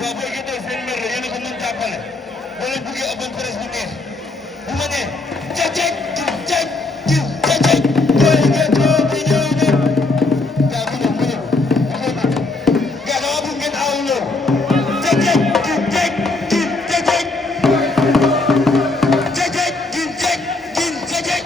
waaw booy gi tey seen mer la yéen a ko mën jàppale boo leen bëggee open press bu neex bu ma nee cecek cecek cecek booy ngeen ñëw di ñëw de gaa bu ñëw bu ñëw gaa dama bëgg ngeen aaw loolu cecek cecek cecek cecek cecek cecek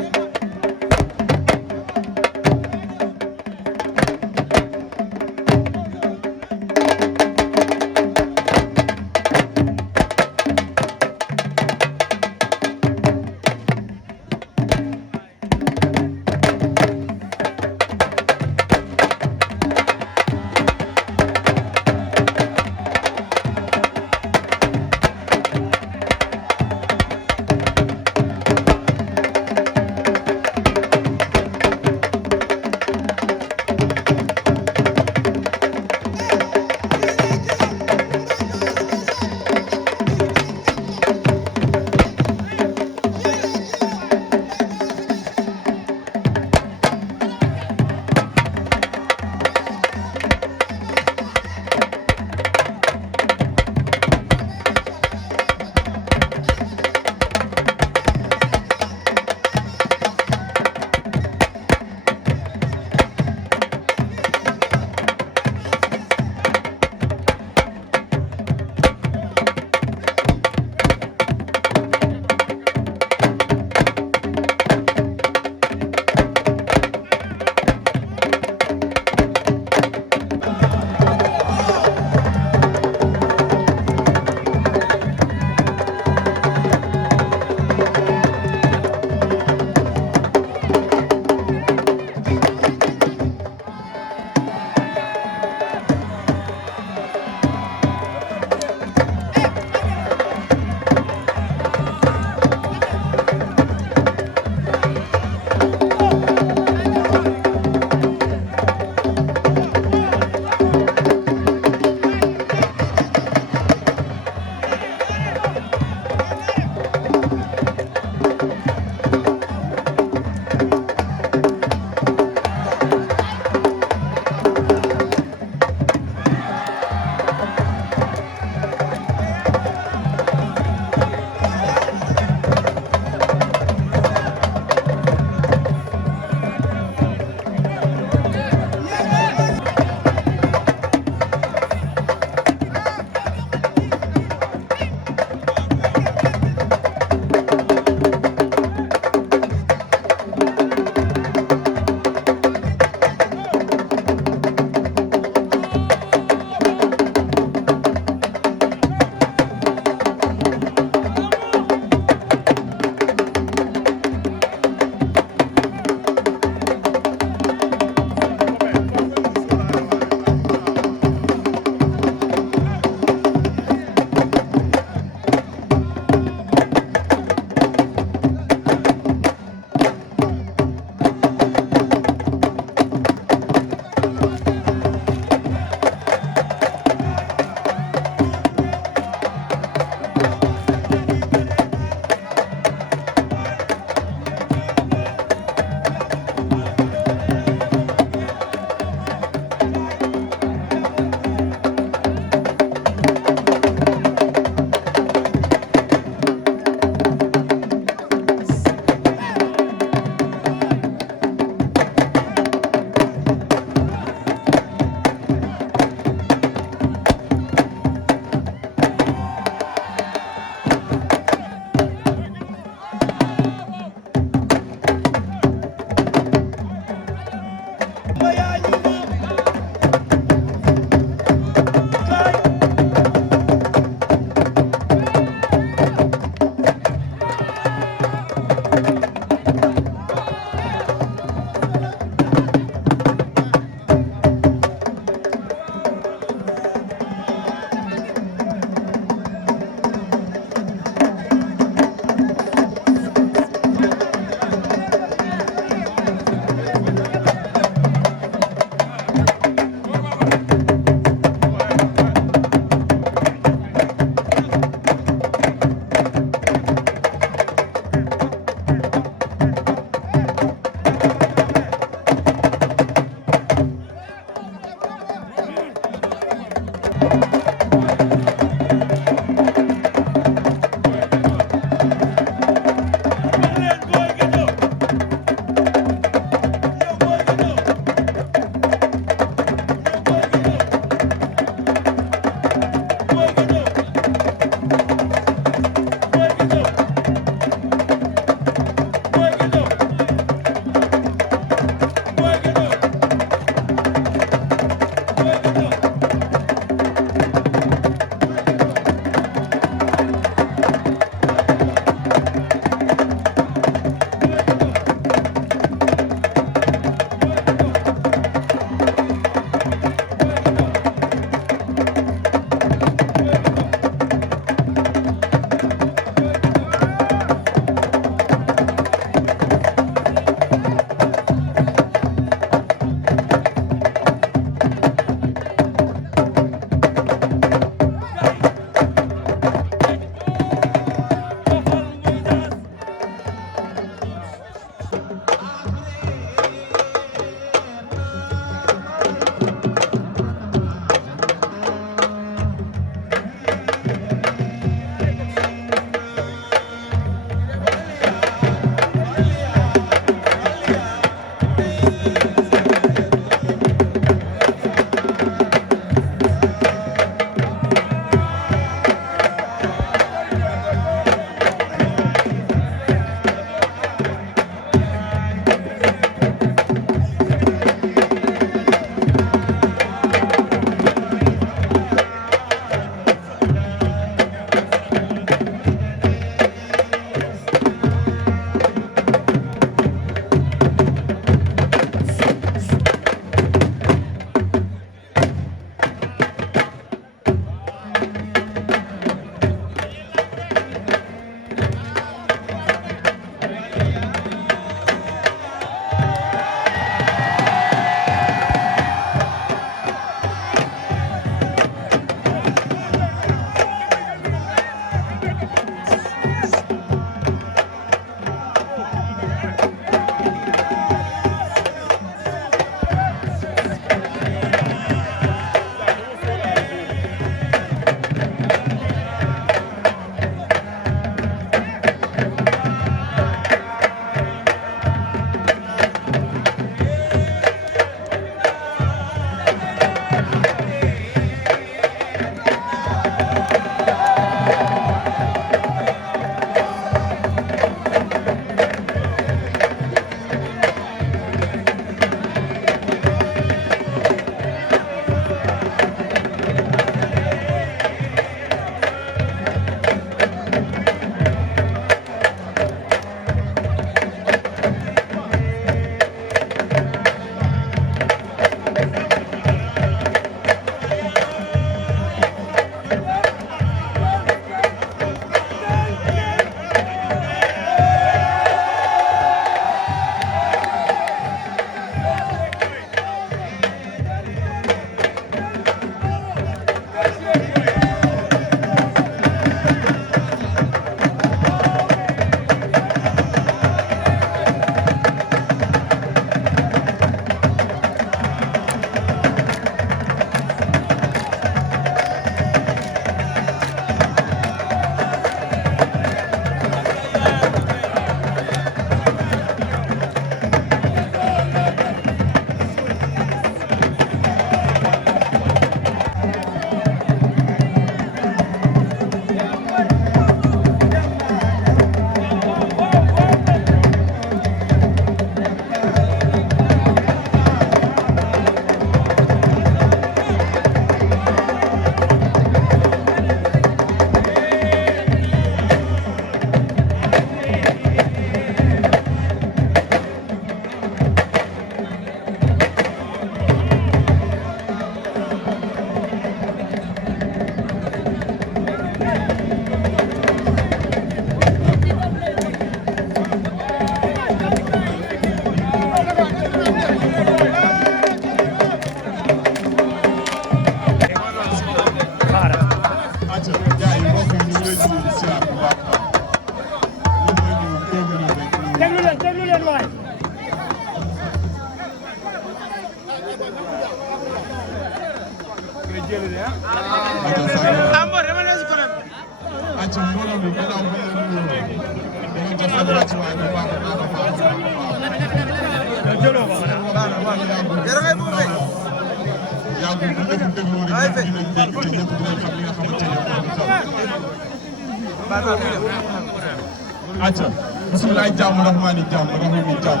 acca bisimilah jàmm rahmaani jàmm rahimi jàmm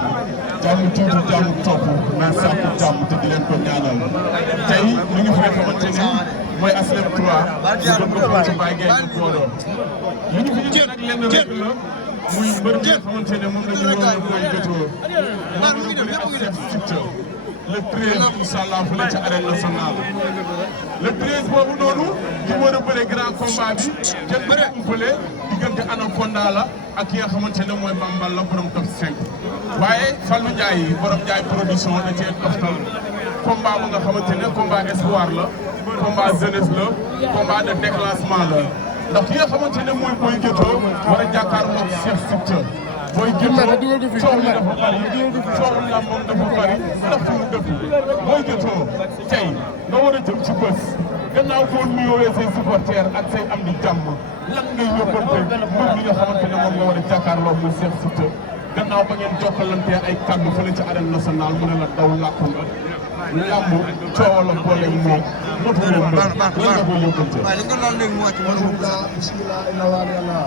jàmm tuuti jàmm topp mais sàkku jàmm te di leen ko ñaanal tey ñu ngi fi nga xamante ni mooy Aslem 3 ñu doon ko ci Baye Gueye ñu booloo li ñu fi indi nag lenn rek la muy mbër bi nga xamante ne moom la ñu woowee mooy Béto moom la ñu bëri ak Cheikh Siteu le 13 incha allah fële ca arène nationale le 13 boobu noonu ñu war a bëre grand combat bi kenn bëre umpale diggante Anaconda la ak ki nga xamante ne mooy Bambal la borom top 5 waaye Fallou Ndiaye borom Ndiaye production da cee toftal combat bu nga xamante ne combat espoir la combat jeunesse la combat de déclassement la ndax ki nga xamante ne mooy Boy Géto war a jàkkaarloog Cheikh Siteu Boy Géto coow li dafa bari coow li moom dafa bari ndax fi mu dëkk Boy Géto tey nga war a jëm ci bés gannaaw boo nuyoowee say supporters ak say am di jàmm lan ngay yóbbante mbir mi nga xamante ne moom nga war a jàkkaarloo muy Cheikh Siteu gannaaw ba ngeen jokkalantee ay kàddu fële ci arène nationale mu ne la daw làkku nga làmb coowal la boole ak moom notu leen mbir lan nga koy yóbbante. waaye li nga doon léegi mu wàcc alhamdulilah bisimilah inna waal yàlla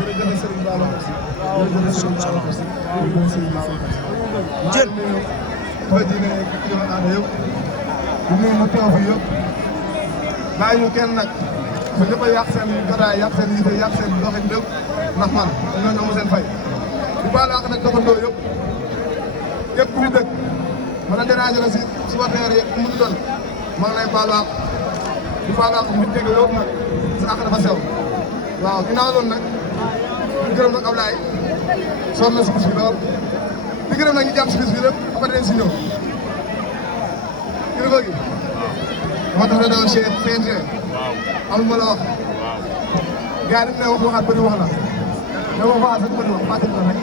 jërëjëf Serigne Babacar Sy jërëjëf Serigne Babacar Sy jërëjëf Serigne Babacar Sy jël fa diine ak yoon aada yëpp bu nuyu mu teew fi yëpp bàyyi ñu kenn nag te ñëpp a yàq seen jotaay yàq seen yite yàq seen doxin lépp ndax man ñooñu amu seen fay di baal àq nag doxandoo yëpp képp ku fi dëkk mën a déranger la si supporter yi mu doon maa ngi lay baal àq di baal àq nit dégg yëpp nag sa àq dafa sew waaw ginnaaw loolu nag di gërëm nag Ablaye sonn na si bis bi lool di gërëm nag ñu jàpp si bis bi lépp après dañ si ñëw kilifa gi moo tax na doon CNG amul ma la wax gars yi dañ lay wax waxaat bëri wax la mais wax waxaat sax bëri wax fàttali ko rek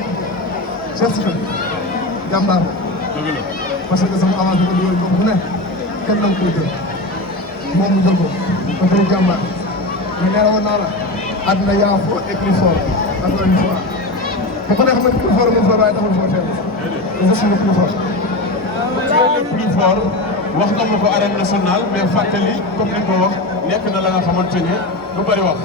Cheikh Cissé jàmbaar la parce que sama avance bi ko dugal ko bu ne kenn na koy jël moom mu jël ko ba tey jàmbaar mais nee woon naa la àdduna yaa foo écrit fort encore une fois ba ko ne xam ne plus fort moom fort waaye taxul foo faible je suis le plus fort. le plus fort wax nga ma ko arène nationale mais fàttali comme ni nga ko wax nekk na la nga xamante ne lu bari wax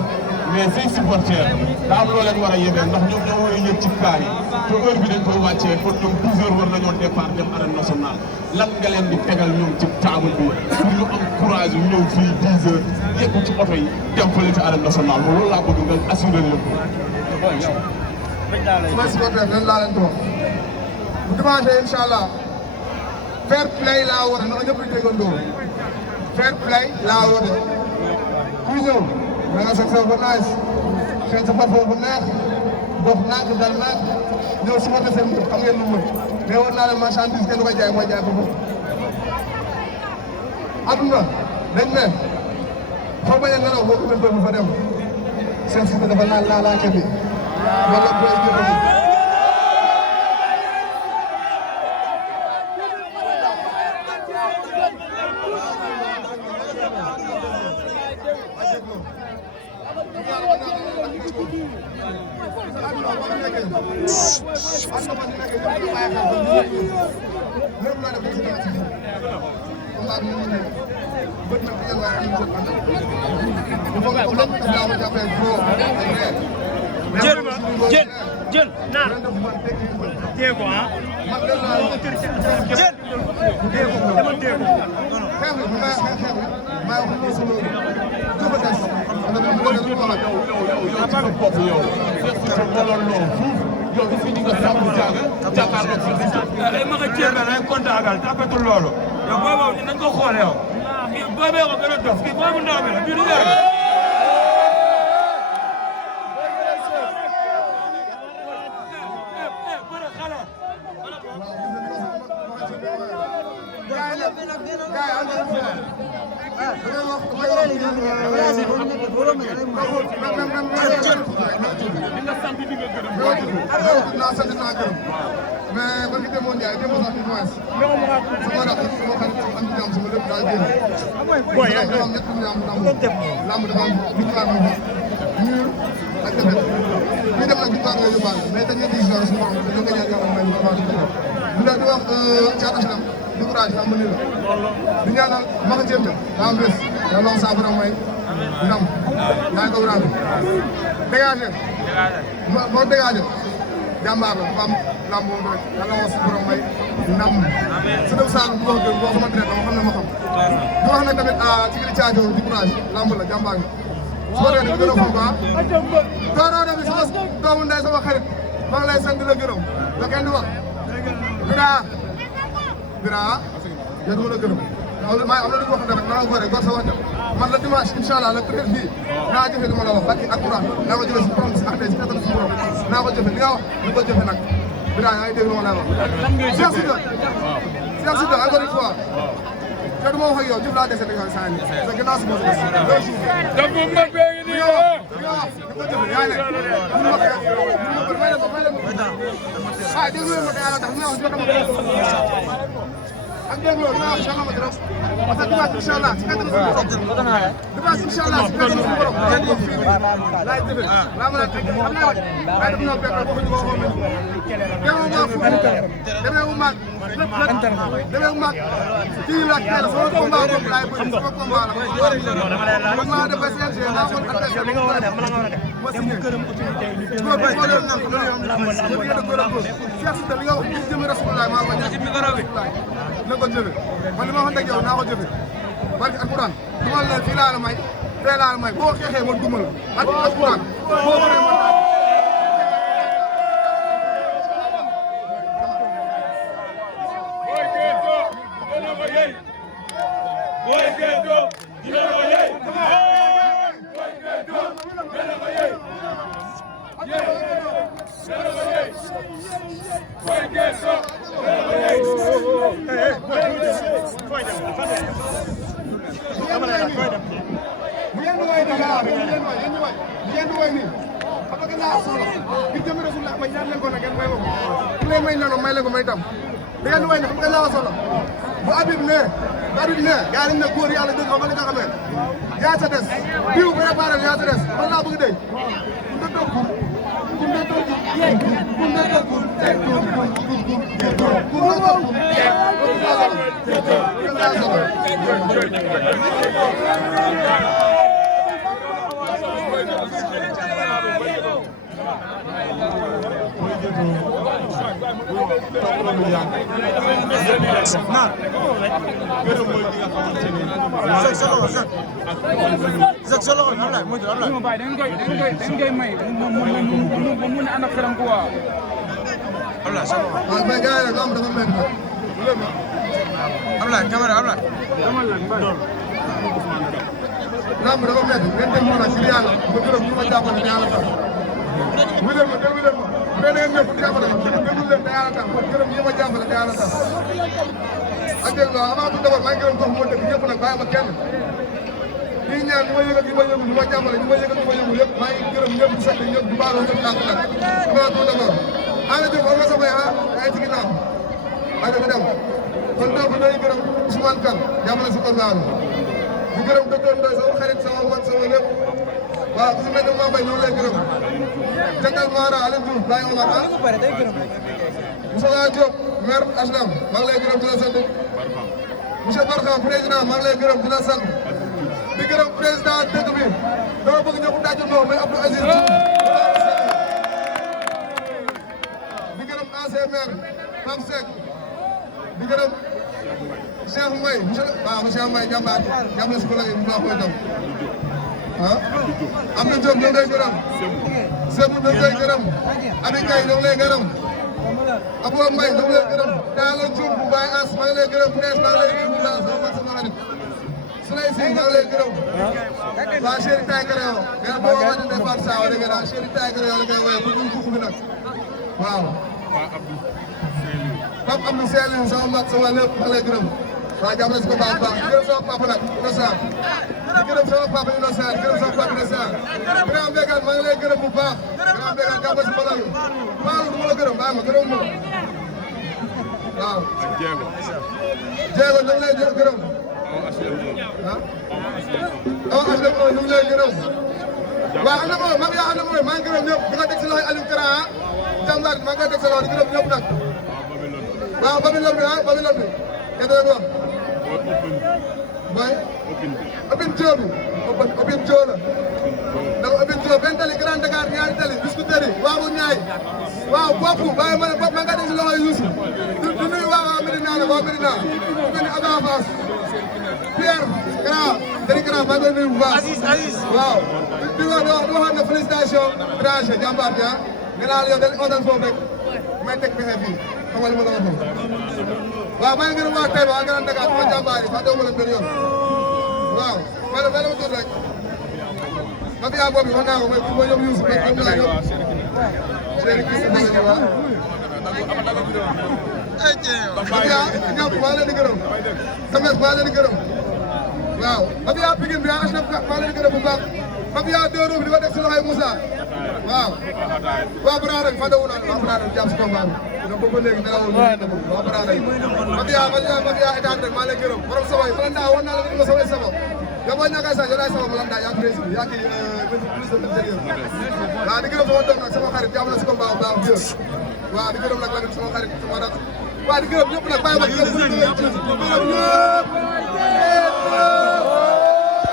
mais say supporters daa am loo leen war a yëgee ndax ñoom ñoo war a yëg ci kaar yi te heure bi dañ koy wàccee kon ñoom 12 heures war nañoo départ dem arène nationale lan nga leen di tegal ñoom ci table bi pour ñu am courage yu ñëw fii 10 heures yegg ci oto yi dem fële ci arène nationale moom loolu laa bëgg nga assuré leen ko. sama supporter leen laa leen di wax bu dimanche incha allah fair play laa woote ndax ñëpp a déggandoo fair play laa woote kuy ñëw da nga soog sa nice xëy sa parfum bu neex dox naag dal naag ñëw si woote seen xam ngeen lu mën mais war naa leen marchandise kenn du koy jaay mooy jaay ko aduna dañ ne foo bañ a nelaw boo ko mëntoon bu fa dem seen si dafa naan laalaake bi wala booy jëfandikoo. Jël naa déggoo ah jël dama déggoo ma ko jéem a rek kontaagal tàppatul loolu yow boobu nañ ko xool yow kii boobee ko gën a dof kii boobu ndaw bi la bii du mais ba ñu demoon Ndiaye demoon sax du moins sama rakk sama xarit sama am jàmm sama lépp daal génn. booy yooyu dafa am ñett ñu am lamb dafa am victoire bi mur ak defet ñu dem nag victoire nga yóbbaale mais dañ ne décision suñu borom dañoo ko ñaan yàlla may ñu avance di wax Thiat Aslam di courage am ni la di ñaanal Maka Diém daa am bés yàlla wax saa borom may ndam yaa ngi ko wuraale dégagé moo dégagé jàmbaar la dafa am lamb boobu rek yàlla wax sa borom may ndam su dem Saalum bu ko gën boo xamante ne dama xam ne ma xam di wax nag tamit ci biir Thiadio di courage lamb la jàmbaar nga su ko defee gën a fonk dooroo tamit sama doomu ndey sama xarit maa ngi lay sant di la gërëm la kenn di wax Bira yow dama la gërëm maa am na lu ñu wax rek maa ngi góor góor sa wax man la dimanche incha allah le 13 bii naa jëfee li ma la wax barki alquran naa ko jëfee si borom si affaire si kattan si borom naa ko jëfee li nga wax li ko jëfee nag Bira yaa ngi dégg lu ma lay wax. Cheikh Cissé Cheikh Cissé encore une fois te du ma wax ak yow jëf laa dese di nga saa yi te ginnaaw si boobu ak dégg loolu nga wax incha allah parce que dimanche incha allah si kattan suñu borom dimanche incha allah si kattan suñu borom laay jëfee laa mën a teg xam naa waaye def na béykat boo ko ñu ko waxoon demee wu maag lépp demee wu maag kii la teel sama combat boobu laay bëri sama combat la ma maa def CNG naa ko adressé li nga war a def ma signé li nga wax gis jëmi rasulullah maa ko ñaan na ko jëfe man li ma waxoon ak yow naa ko jëfe barki alquran dama la fii laa la may tey laa may boo xeexee ma duma la ak alquran boo bëree ma bu Habib ne gaa yi ne góor yàlla dëgg xam nga li nga xamee yaa ca des diw préparé yaa ca des man laa bëgg dégg lamb dafa métti ngeen dem moo nag si yàlla ba gërëm ñu ma jàppale te yàlla tax wédal ma déglu leen ma bu dee da ngeen ñëw pour jàppale ma déglu leen te yàlla tax ma gërëm ñi ma jàppale te yàlla tax ak dégg nga avant tout d'abord maa ngi gërëm gox moo dëkk ñëpp nag bàyyi ma kenn ñii ñaan ñu ma yëgal ñu ma yëgul ñu ma jàppale ñu ma yëgal ñu ma yëgul yëpp maa ngi gërëm ñëpp di sant ñëpp di baaloo ñëpp làkk nag avant tout d'abord ana jëf am na sa koy ay ci ginnaaw maa ngi dem kon donc dañuy gërëm Ousmane Kane jàppale si Kolda di gërëm docteur Ndoye sama xarit sama mag sama lépp waaw ku si mel ne Mame Mbaye ñoo lay gërëm Jangal Mara Alioune Diouf Baye Omar ah Moussa Diop maire HLM maa ngi lay gërëm di la sant monsieur Barkham président maa ngi lay gërëm di la sant di gërëm président dëkk bi dama bëgg ñëpp daajandoo mais Abdou Aziz di gërëm ancien maire Pape Seck di gërëm Cheikh Mbaye monsieur Mbaye jàmbaar jàppale si collègue bu baax koy daw ah am na Diop ñoo ngi lay gërëm Seydou ñoo ngi lay gërëm Abi Ngaye ñoo ngi lay gërëm Abou Mbaye ñoo ngi lay gërëm Daala Diouf bu Baye As maa ngi lay gërëm Prince maa ngi lay gërëm daal sama sama xarit Souley Si maa ngi lay gërëm waa Chéri Taye Kare yow ngeen boo waxee ne Fatou Sawa dégg nga Chéri Taye Kare yow la koy woowee pour ñu bi nag waaw Pape Abdou Seyline sama mag sama lépp maa ngi lay gërëm waaw jàppale si ko baax a baax di gërëm sama papa nag Innocent di gërëm sama papa Innocent di gërëm sama papa Innocent grand béykat maa ngi lay gërëm bu baax grand béykat jàppale si mbooloo mi Paalu du ma la gërëm bàyyi ma gërëm ma waaw. Jéego ñu ngi lay gërëm ah awa HLM ñu ngi lay gërëm waaw am na mooy maa ngi gërëm ñëpp di nga teg si loxo Aliou Kara ah jàmbaar maa ngi koy teg si loxo di gërëm ñëpp nag waaw Babylone bi ah Babylone bi kenn du wax mooy Obin Diop bi Obin Diop la ndax Obin Diop benn tali Grand Dakar ñaari tali Biscuiterie waaw ñaay waaw bopp bàyyi ma ne bopp maa ngi koy teg si loxo Youssou du nuyu waa Medina la waa Medina ku mel ni Aba Fass Pierre Grand Dari Grand maa ngi koy nuyu bu baax waaw di waxoon na félicitation branché jàmbaar bi ah nga naan yow dañu ootal foofu rek may teg pexe fii xam nga li ma la waxoon waaw maa ngi gërëm waa Taïba waa Grand Dakar ma jàmbaar yi fàtte wu ma leen benn yoon waaw ma ne ma tudd rek ma fi yaa boobu wax naa ko mooy pour ma ñoom Youssou rek am naa ñoom Chéri Christine waaw Mafia ñëpp maa leen di gërëm Sames maa leen di gërëm waaw Mafia Pikine bi ah HLM maa leen di gërëm bu baax Mafia Dóoru bi di ko teg si loxoy Moussa waaw waa Brada bi fàtte wu naa waa Brada bi jàpp si combat bi donc boobu ba léegi nelawul waa Brada bi Mafia état rek maa leen gërëm borom sama yi ndaa woon naa la nga samay sama yow boo ñàkkee sax yow daay sama ma ndaa yaa président yaa kii ministre de l'intérieur waaw di gërëm sama doom nag sama xarit jàpp na si combat bu baax bi waaw di gërëm nag Lamine sama xarit sama rak waaw di gërëm ñëpp nag bàyyi ma gërëm ñëpp